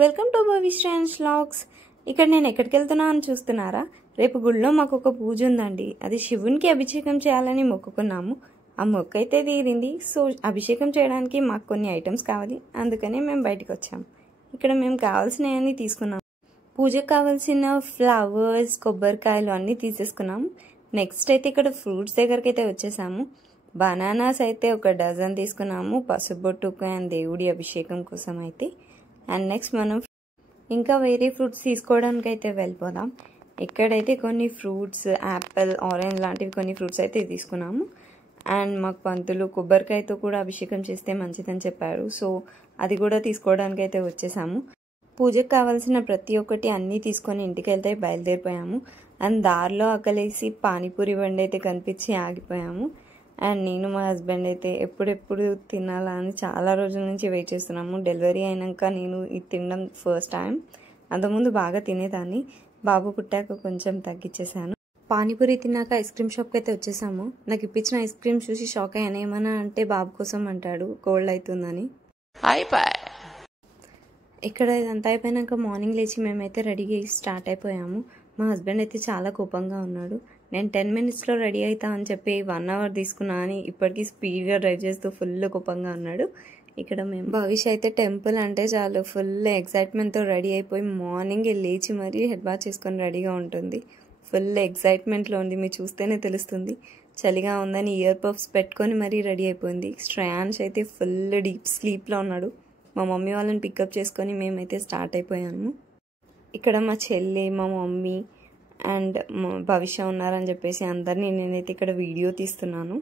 Welcome to భవిష్యన్స్ vlogs. ఇక్కడ నేను ఎక్కడికి వెళ్తున్నా అని చూస్తున్నారా? రేపు గుళ్ళో మాకు ఒక పూజ ఉందండి. అది శివునికి అభిషేకం చేయాలని మొక్కుకున్నాము. ఆ మొక్క అయితే తీరింది. సో అభిషేకం చేయడానికి మాకు కొన్ని ఐటమ్స్ కావాలి, అందుకనే మేము బయటకు వచ్చాము. ఇక్కడ మేము కావాల్సినవన్నీ తీసుకున్నాము. పూజకు కావాల్సిన ఫ్లవర్స్, కొబ్బరికాయలు అన్నీ తీసేసుకున్నాము. నెక్స్ట్ అయితే ఇక్కడ ఫ్రూట్స్ దగ్గరికి అయితే వచ్చేసాము. బనానాస్ అయితే ఒక డజన్ తీసుకున్నాము, పసుబొట్టుకు అండ్ దేవుడి అభిషేకం కోసం అయితే. అండ్ నెక్స్ట్ మనం ఇంకా వేరే ఫ్రూట్స్ తీసుకోవడానికి అయితే వెళ్ళిపోదాం. ఇక్కడైతే కొన్ని ఫ్రూట్స్, యాపిల్, ఆరెంజ్ లాంటివి కొన్ని ఫ్రూట్స్ అయితే తీసుకున్నాము. అండ్ మాకు పంతులు కొబ్బరికాయతో కూడా అభిషేకం చేస్తే మంచిదని చెప్పారు. సో అది కూడా తీసుకోవడానికి అయితే వచ్చేసాము. పూజకు కావాల్సిన ప్రతి ఒక్కటి అన్నీ తీసుకొని ఇంటికి వెళ్తే బయలుదేరిపోయాము. అండ్ దారిలో ఆకలేసి పానీపూరి బండి అయితే కనిపించి ఆగిపోయాము. అండ్ నేను మా హస్బెండ్ అయితే ఎప్పుడెప్పుడు తినాలా అని చాలా రోజుల నుంచి వెయిట్ చేస్తున్నాము. డెలివరీ అయినాక నేను ఇది తినడం ఫస్ట్ టైం. అంతకుముందు బాగా తినేదాన్ని, బాబు పుట్టాక కొంచెం తగ్గించేశాను. పానీపూరి తిన్నాక ఐస్ క్రీమ్ షాప్కి అయితే వచ్చేసాము. నాకు ఇప్పించిన ఐస్ క్రీమ్ చూసి షాక్ అయ్యాను. ఏమన్నా అంటే బాబు కోసం అంటాడు, కోల్డ్ అవుతుందని. ఇక్కడ ఇదంతా అయిపోయినాక మార్నింగ్ లేచి మేమైతే రెడీగా స్టార్ట్ అయిపోయాము. మా హస్బెండ్ అయితే చాలా కోపంగా ఉన్నాడు. నేను 10 minutesలో రెడీ అవుతా అని చెప్పి 1 hour తీసుకున్నా అని ఇప్పటికీ స్పీడ్గా డ్రైవ్ చేస్తూ ఫుల్ కోపంగా ఉన్నాడు. ఇక్కడ మేము భవిష్య అయితే టెంపుల్ అంటే చాలు ఫుల్ ఎక్సైట్మెంట్తో రెడీ అయిపోయి మార్నింగ్ లేచి మరీ హెడ్ బాత్ చేసుకొని రెడీగా ఉంటుంది. ఫుల్ ఎక్సైట్మెంట్లో ఉంది, మీరు చూస్తేనే తెలుస్తుంది. చలిగా ఉందని ఇయర్ పఫ్స్ పెట్టుకొని మరీ రెడీ అయిపోయింది. శ్రేయాన్ష్ అయితే ఫుల్ డీప్ స్లీప్లో ఉన్నాడు. మా మమ్మీ వాళ్ళని పికప్ చేసుకొని మేమైతే స్టార్ట్ అయిపోయాము. ఇక్కడ మా చెల్లి, మా మమ్మీ అండ్ భవిష్య ఉన్నారని చెప్పేసి అందరినీ నేనైతే ఇక్కడ వీడియో తీస్తున్నాను.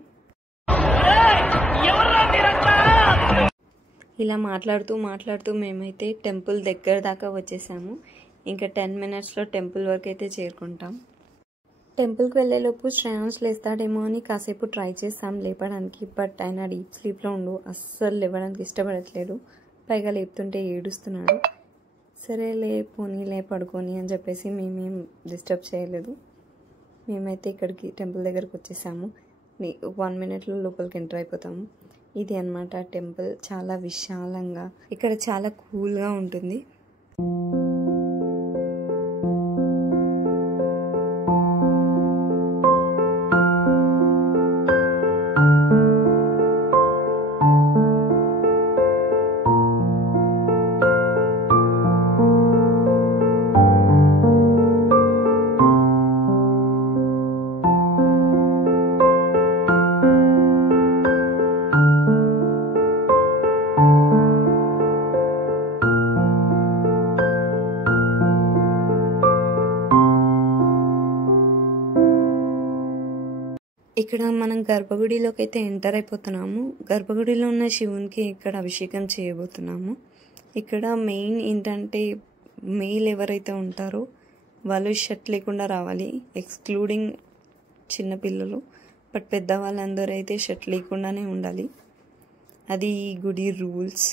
ఇలా మాట్లాడుతూ మేమైతే టెంపుల్ దగ్గర దాకా వచ్చేసాము. ఇంకా 10 minutesలో టెంపుల్ వరకు అయితే చేరుకుంటాం. టెంపుల్కి వెళ్ళేలోపు శ్రేయాన్స్ లేస్తాడేమో అని కాసేపు ట్రై చేస్తాం లేపడానికి. బట్ ఆయన డీప్ స్లీప్లో ఉండు, అస్సలు లేవడానికి ఇష్టపడట్లేదు. పైగా లేపుతుంటే ఏడుస్తున్నాడు. సరే పోనీలే పడుకొని అని చెప్పేసి మేమేం డిస్టర్బ్ చేయలేదు. మేమైతే ఇక్కడికి టెంపుల్ దగ్గరకు వచ్చేసాము. 1 minutలో లోపలికి ఎంటర్ అయిపోతాము. ఇది అన్నమాట టెంపుల్. చాలా విశాలంగా, ఇక్కడ చాలా కూల్గా ఉంటుంది. ఇక్కడ మనం గర్భగుడిలోకి అయితే ఎంటర్ అయిపోతున్నాము. గర్భగుడిలో ఉన్న శివునికి ఇక్కడ అభిషేకం చేయబోతున్నాము. ఇక్కడ మెయిన్ ఏంటంటే మెయిల్ ఎవరైతే ఉంటారో వాళ్ళు షర్ట్ లేకుండా రావాలి, ఎక్స్క్లూడింగ్ చిన్నపిల్లలు. బట్ పెద్దవాళ్ళందరూ అయితే షర్ట్ లేకుండానే ఉండాలి. అది ఈ గుడి రూల్స్.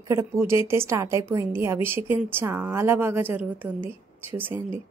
ఇక్కడ పూజ అయితే స్టార్ట్ అయిపోయింది. అభిషేకం చాలా బాగా జరుగుతుంది, చూసేయండి.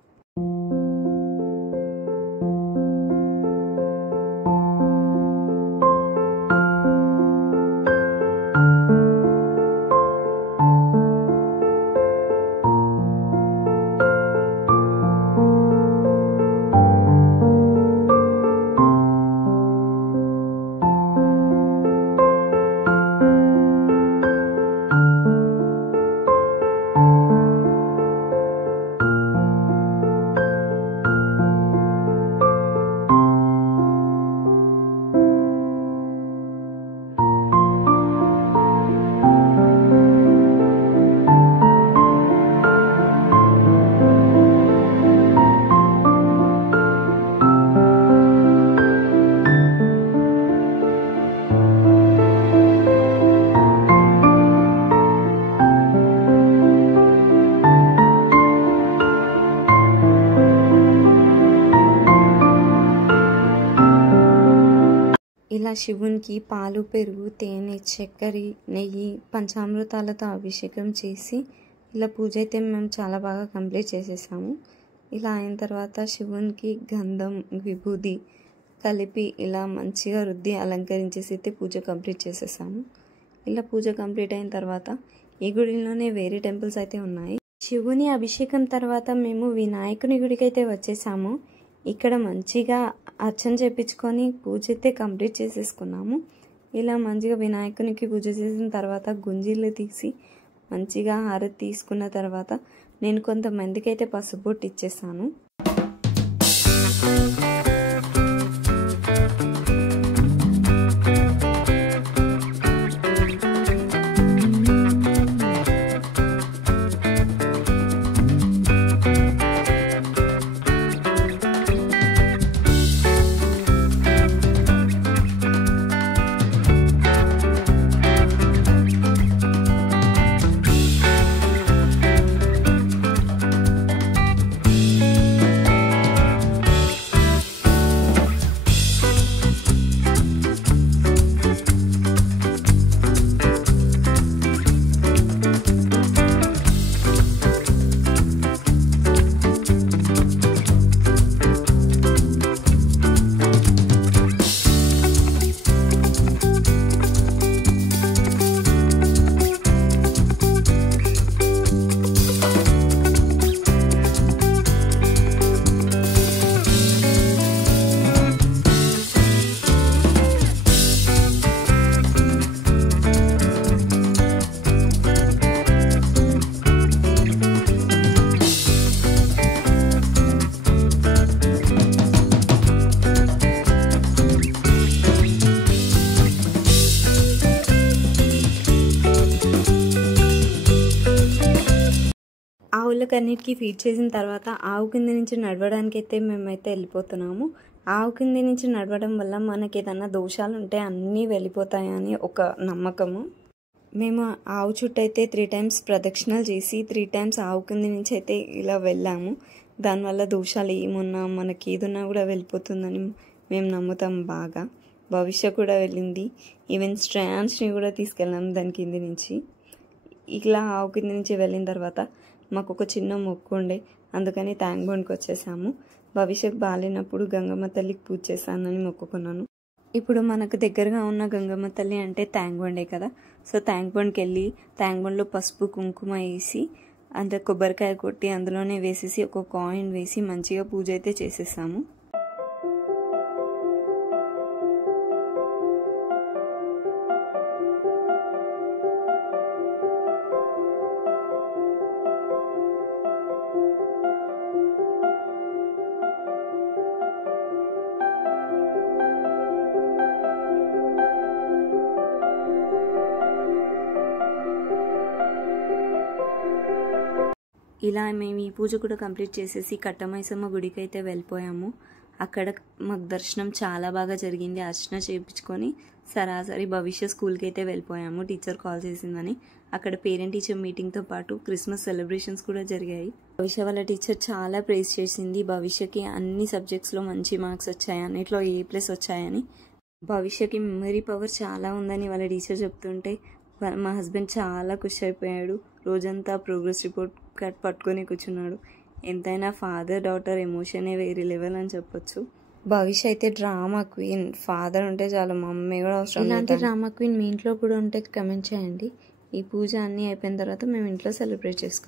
ఇలా శివునికి పాలు, పెరుగు, తేనె, చక్కెర, నెయ్యి, పంచామృతాలతో అభిషేకం చేసి ఇలా పూజ అయితే మేము చాలా బాగా కంప్లీట్ చేసేసాము. ఇలా అయిన తర్వాత శివునికి గంధం, విభూది కలిపి ఇలా మంచిగా రుద్ది అలంకరించేసి అయితే పూజ కంప్లీట్ చేసేసాము. ఇలా పూజ కంప్లీట్ అయిన తర్వాత ఈ గుడిలోనే వేరే టెంపుల్స్ అయితే ఉన్నాయి. శివుని అభిషేకం తర్వాత మేము వినాయకుని గుడికి అయితే వచ్చేసాము. ఇక్కడ మంచిగా అర్చన చేపించుకొని పూజ అయితే కంప్లీట్ చేసేసుకున్నాము. ఇలా మంచిగా వినాయకునికి పూజ చేసిన తర్వాత గుంజీలు తీసి మంచిగా హారతి తీసుకున్న తర్వాత నేను కొంతమందికి అయితే పసుపు బొట్టు ఇచ్చేసాను. ఆవులకన్నిటికీ ఫీడ్ చేసిన తర్వాత ఆవు కింద నుంచి నడవడానికి అయితే మేమైతే వెళ్ళిపోతున్నాము. ఆవు కింద నుంచి నడవడం వల్ల మనకి ఏదన్నా దోషాలు ఉంటే అన్నీ వెళ్ళిపోతాయని ఒక నమ్మకము. మేము ఆవు చుట్టూ అయితే 3 times ప్రదక్షిణలు చేసి 3 times ఆవు కింద నుంచి అయితే ఇలా వెళ్ళాము. దానివల్ల దోషాలు ఏమున్నా మనకి ఏదున్నా కూడా వెళ్ళిపోతుందని మేము నమ్ముతాం బాగా. భవిష్య కూడా వెళ్ళింది. ఈవెన్ శ్రేయాన్స్ని కూడా తీసుకెళ్ళాము దాని కింద నుంచి. ఇలా ఆవు కింద నుంచి వెళ్ళిన తర్వాత మాకు ఒక చిన్న మొక్కు ఉండే, అందుకని ట్యాంక్ బండ్కి వచ్చేసాము. భవిష్యత్తు బాగాలేనప్పుడు గంగమ్మ తల్లికి పూజ చేస్తానని మొక్కుకున్నాను. ఇప్పుడు మనకు దగ్గరగా ఉన్న గంగమ్మ తల్లి అంటే ట్యాంక్ బండే కదా. సో ట్యాంక్ బండ్కి వెళ్ళి ట్యాంక్ బండ్లో పసుపు కుంకుమ వేసి అంత కొబ్బరికాయ కొట్టి అందులోనే వేసేసి ఒక కాయిన్ వేసి మంచిగా పూజ అయితే చేసేసాము. ఇలా మేము ఈ పూజ కూడా కంప్లీట్ చేసేసి కట్టమైసమ్మ గుడికి అయితే వెళ్ళిపోయాము. అక్కడ మాకు దర్శనం చాలా బాగా జరిగింది. అర్చన చేయించుకొని సరాసరి భవిష్య స్కూల్కి అయితే వెళ్ళిపోయాము. టీచర్ కాల్ చేసిందని. అక్కడ పేరెంట్ టీచర్ మీటింగ్తో పాటు క్రిస్మస్ సెలబ్రేషన్స్ కూడా జరిగాయి. భవిష్య వాళ్ళ టీచర్ చాలా ప్రైజ్ చేసింది. భవిష్యకి అన్ని సబ్జెక్ట్స్లో మంచి మార్క్స్ వచ్చాయి, అన్నిట్లో A+ వచ్చాయని. భవిష్యకి మెమరీ పవర్ చాలా ఉందని వాళ్ళ టీచర్ చెప్తుంటే మా హస్బెండ్ చాలా ఖుషి అయిపోయాడు. రోజంతా ప్రోగ్రెస్ రిపోర్ట్ కార్డ్ పట్టుకొని కూర్చున్నాడు. ఎంతైనా ఫాదర్ డాటర్ ఎమోషనే వేరే లెవెల్ అని చెప్పొచ్చు. భవిష్య అయితే డ్రామా క్వీన్. ఫాదర్ ఉంటే చాలా, మమ్మీ కూడా అవసరం. ఇలాంటి డ్రామా క్వీన్ మీ ఇంట్లో కూడా ఉంటే కమెంట్ చేయండి. ఈ పూజ అన్నీ అయిపోయిన తర్వాత మేము ఇంట్లో సెలబ్రేట్ చేసుకుంటాం.